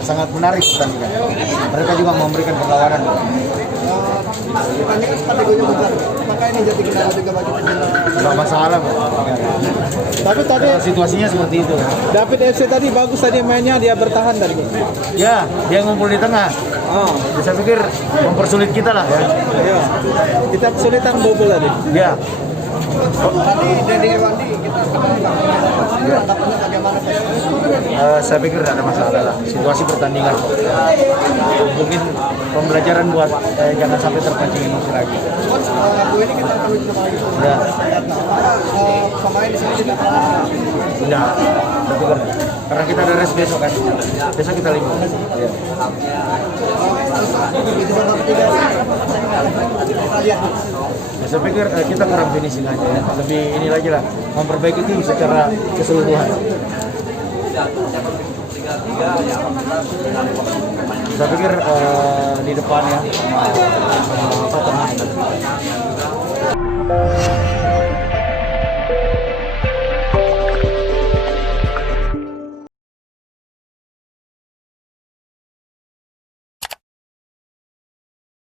sangat menarik pertandingan. Mereka juga memberikan perlawanan. Pertandingan strateginya besar. Maka ini jadi kendala juga bagi penjelang. Nggak masalah kok. Tapi tadi Karena situasinya seperti itu. David FC tadi bagus tadi mainnya, dia bertahan tadi. Ya, dia ngumpul di tengah. Oh, Saya pikir mempersulit kita lah ya. iya. Kita kesulitan bobol tadi. Ya, Tadi Dedi Ewandi kita tanggapannya bagaimana? saya pikir tidak ada masalah lah. Situasi pertandingan. Mungkin pembelajaran buat jangan sampai terpancing emosi lagi. Coach, Bu ini kita akan uji coba lagi. Ya, Pemain di sini tidak pernah. udah. Betul. Karena kita ada rest besok kan. Besok kita libur. Ya. Itu babak ketiga. Kita lihat. Ya, saya pikir kita kurang finishing aja ya. Lebih ini lagi lah, memperbaiki tim secara keseluruhan. Saya pikir di depan ya sama apa teman.